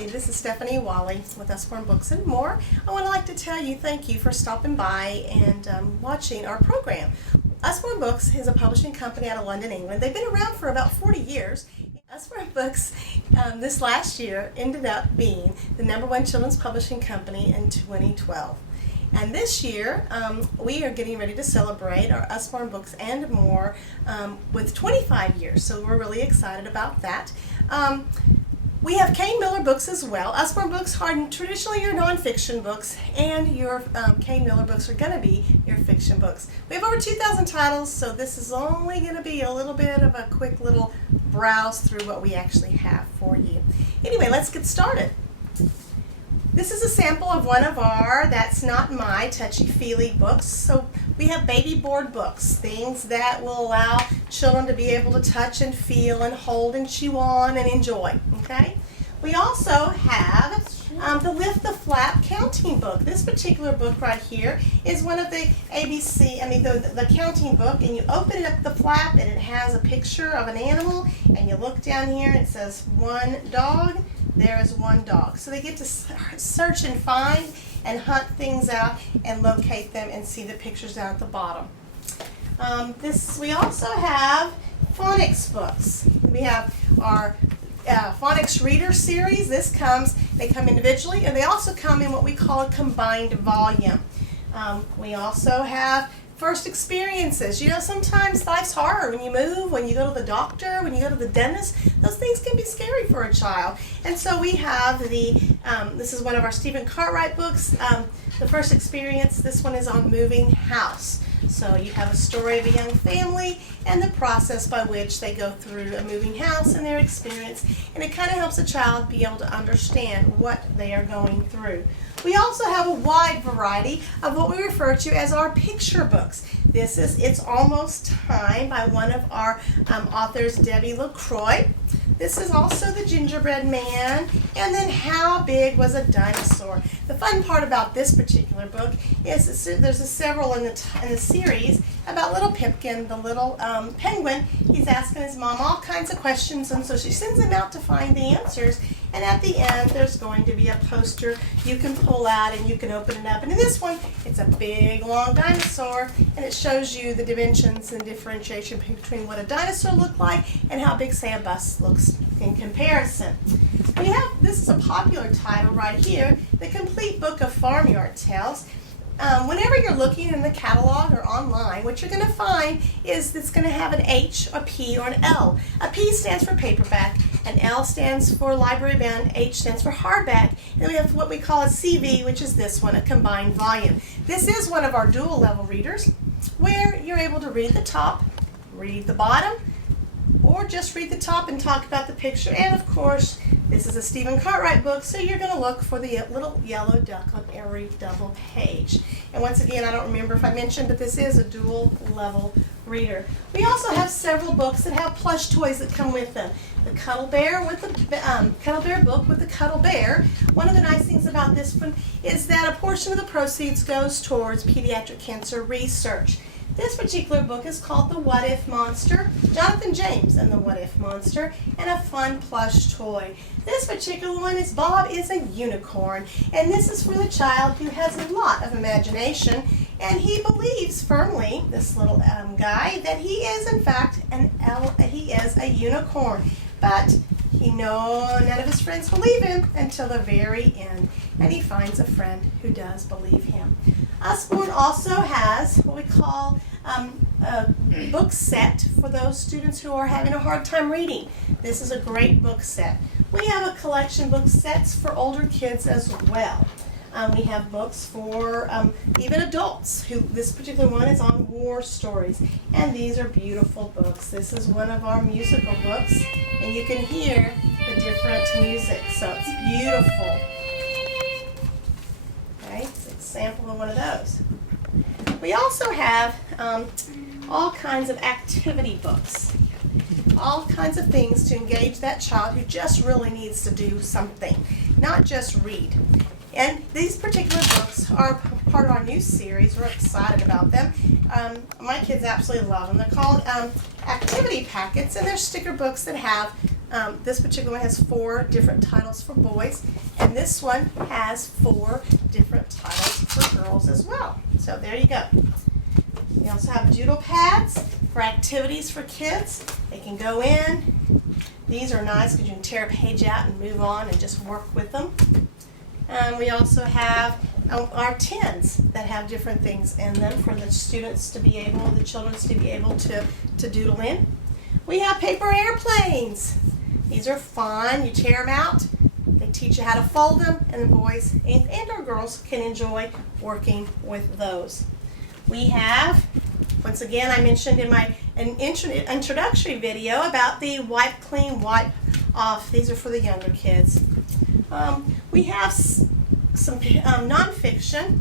Hi, this is Stephanie Wally with Usborne Books and More. I would like to tell you thank you for stopping by and watching our program. Usborne Books is a publishing company out of London, England. They've been around for about 40 years. Usborne Books this last year ended up being the #1 children's publishing company in 2012. And this year, we are getting ready to celebrate our Usborne Books and More with 25 years, so we're really excited about that. We have Kane Miller books as well. Usborne Books are traditionally your nonfiction books, and your Kane Miller books are going to be your fiction books. We have over 2,000 titles, so this is only going to be a little bit of a quick little browse through what we actually have for you. Anyway, let's get started. This is a sample of one of our That's Not My Touchy-Feely books. So we have baby board books, things that will allow children to be able to touch and feel and hold and chew on and enjoy. Okay. We also have the Lift the Flap counting book. This particular book right here is one of the the counting book, and you open up the flap and it has a picture of an animal, and you look down here and it says one dog. There is one dog. So they get to search and find and hunt things out and locate them and see the pictures down at the bottom. We also have phonics books. We have our phonics reader series. They come individually, and they also come in what we call a combined volume. We also have first experiences. You know, sometimes life's hard when you move, when you go to the doctor, when you go to the dentist. Those things can be scary for a child. And so we have this is one of our Stephen Cartwright books, The First Experience. This one is on moving house. So you have a story of a young family and the process by which they go through a moving house and their experience. And it kind of helps a child be able to understand what they are going through. We also have a wide variety of what we refer to as our picture books. This is It's Almost Time by one of our authors, Debbie LaCroix. This is also The Gingerbread Man, and then How Big Was a Dinosaur? The fun part about this particular book is there's several in the series about little Pipkin, the little penguin. He's asking his mom all kinds of questions, and so she sends him out to find the answers. And at the end, there's going to be a poster you can pull out and you can open it up. And in this one, it's a big, long dinosaur, and it shows you the dimensions and differentiation between what a dinosaur looked like and how big, say, a bus looks in comparison. This is a popular title right here, The Complete Book of Farmyard Tales. Whenever you're looking in the catalog or online, what you're going to find is it's going to have an H, a P, or an L. A P stands for paperback, an L stands for library bound, H stands for hardback, and then we have what we call a CV, which is this one, a combined volume. This is one of our dual level readers, where you're able to read the top, read the bottom, or just read the top and talk about the picture. And of course, this is a Stephen Cartwright book, so you're going to look for the little yellow duck on every double page. And once again, I don't remember if I mentioned, but this is a dual level reader. We also have several books that have plush toys that come with them. The Cuddle Bear with the Cuddle Bear book with the Cuddle Bear. One of the nice things about this one is that a portion of the proceeds goes towards pediatric cancer research. This particular book is called The What If Monster, Jonathan James and the What If Monster, and a fun plush toy. This particular one is Bob is a Unicorn, and this is for the child who has a lot of imagination, and he believes firmly, this little guy, that he is in fact he is a unicorn. But none of his friends believe him until the very end, and he finds a friend who does believe him. Usborne also has what we call a book set for those students who are having a hard time reading. This is a great book set. We have a collection book sets for older kids as well. We have books for even adults. This particular one is on war stories, and these are beautiful books. This is one of our musical books, and you can hear the different music, so it's beautiful. Okay, it's a sample of one of those. We also have all kinds of activity books, all kinds of things to engage that child who just really needs to do something, not just read. And these particular books are part of our new series. We're excited about them. My kids absolutely love them. They're called activity packets, and they're sticker books that have This particular one has 4 different titles for boys, and this one has 4 different titles for girls as well. So there you go. We also have doodle pads for activities for kids. They can go in. These are nice because you can tear a page out and move on and just work with them. We also have our tins that have different things in them for the students to be able, the children to be able to doodle in. We have paper airplanes. These are fun. You tear them out. They teach you how to fold them, and the boys and our girls can enjoy working with those. We have, once again, I mentioned in my introductory video about the Wipe Clean Wipe Off. These are for the younger kids. We have some nonfiction.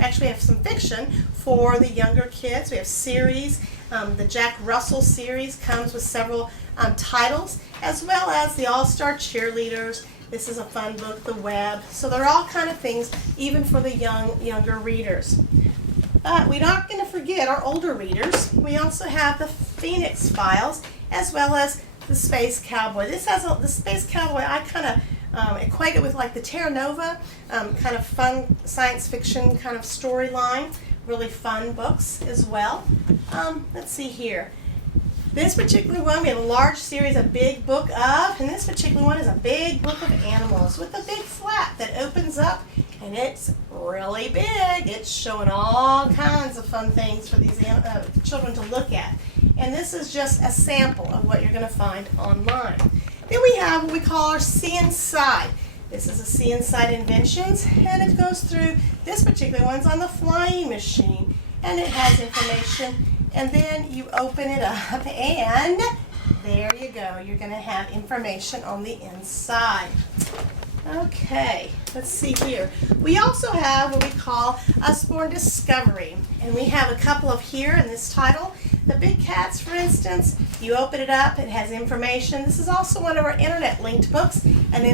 Actually, we have some fiction for the younger kids. We have series. The Jack Russell series comes with several titles, as well as the All-Star Cheerleaders. This is a fun book, The Web. So they're all kind of things, even for the younger readers. We're not going to forget our older readers. We also have the Phoenix Files, as well as the Space Cowboy. This has the Space Cowboy. I kind of equate it with like the Terra Nova, kind of fun science fiction kind of storyline. Really fun books as well. Let's see here. This particular one, we have a large series, a big book of, and this particular one is a big book of animals with a big flap that opens up, and it's really big. It's showing all kinds of fun things for these children to look at. And this is just a sample of what you're going to find online. Then we have what we call our See Inside. This is a See Inside Inventions, and it goes through, this particular one's on the flying machine, and it has information. And then you open it up, and there you go. You're going to have information on the inside. Okay, let's see here. We also have what we call Usborne Discovery, and we have a couple of here in this title. The Big Cats, for instance, you open it up, it has information. This is also one of our internet-linked books. An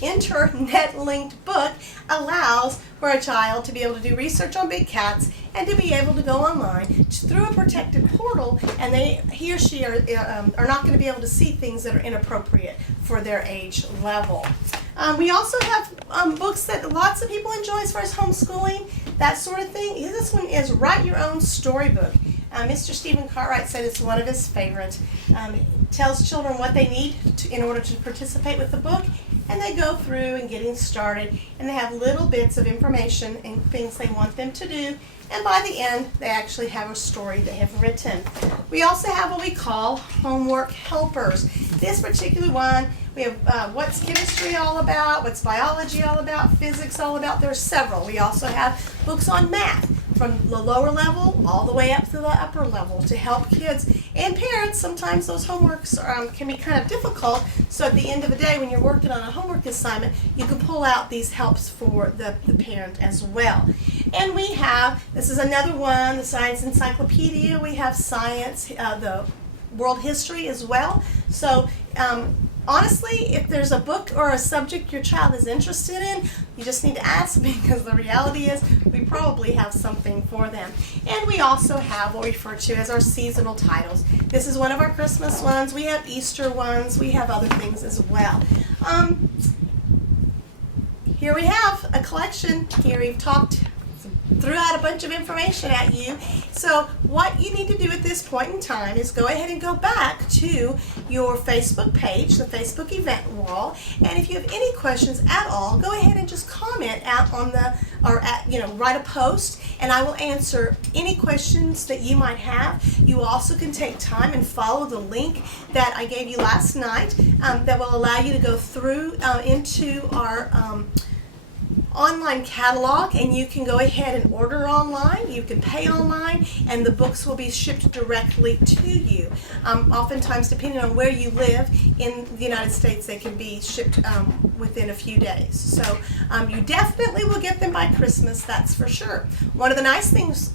internet-linked book allows for a child to be able to do research on big cats and to be able to go online through a protected portal, and he or she are not going to be able to see things that are inappropriate for their age level. We also have books that lots of people enjoy as far as homeschooling, that sort of thing. This one is Write Your Own Storybook. Mr. Stephen Cartwright said it's one of his favorites. It tells children what they need in order to participate with the book, and they go through and getting started, and they have little bits of information and things they want them to do, and by the end they actually have a story they have written. We also have what we call homework helpers. This particular one, we have what's chemistry all about, what's biology all about, physics all about. There's several. We also have books on math, from the lower level all the way up to the upper level, to help kids and parents. Sometimes those homeworks can be kind of difficult, so at the end of the day when you're working on a homework assignment, you can pull out these helps for the parent as well. And we have, this is another one, the Science Encyclopedia. We have science, the world history as well. So honestly, if there's a book or a subject your child is interested in, you just need to ask, because the reality is we probably have something for them. And we also have what we refer to as our seasonal titles. This is one of our Christmas ones. We have Easter ones. We have other things as well. Here we have a collection. Here we've threw out a bunch of information at you. So what you need to do at this point in time is go ahead and go back to your Facebook page, the Facebook event wall, and if you have any questions at all, go ahead and just comment out on write a post, and I will answer any questions that you might have. You also can take time and follow the link that I gave you last night that will allow you to go through into our online catalog, and you can go ahead and order online, you can pay online, and the books will be shipped directly to you. Oftentimes, depending on where you live in the United States, they can be shipped within a few days. So you definitely will get them by Christmas, that's for sure. One of the nice things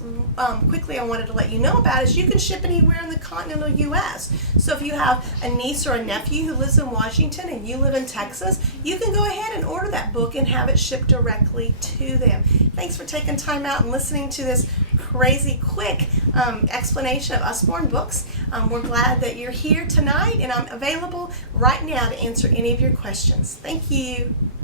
quickly I wanted to let you know about is you can ship anywhere in the continental U.S. So if you have a niece or a nephew who lives in Washington and you live in Texas, you can go ahead and order that book and have it shipped directly to them. Thanks for taking time out and listening to this crazy quick explanation of Usborne Books. We're glad that you're here tonight, and I'm available right now to answer any of your questions. Thank you.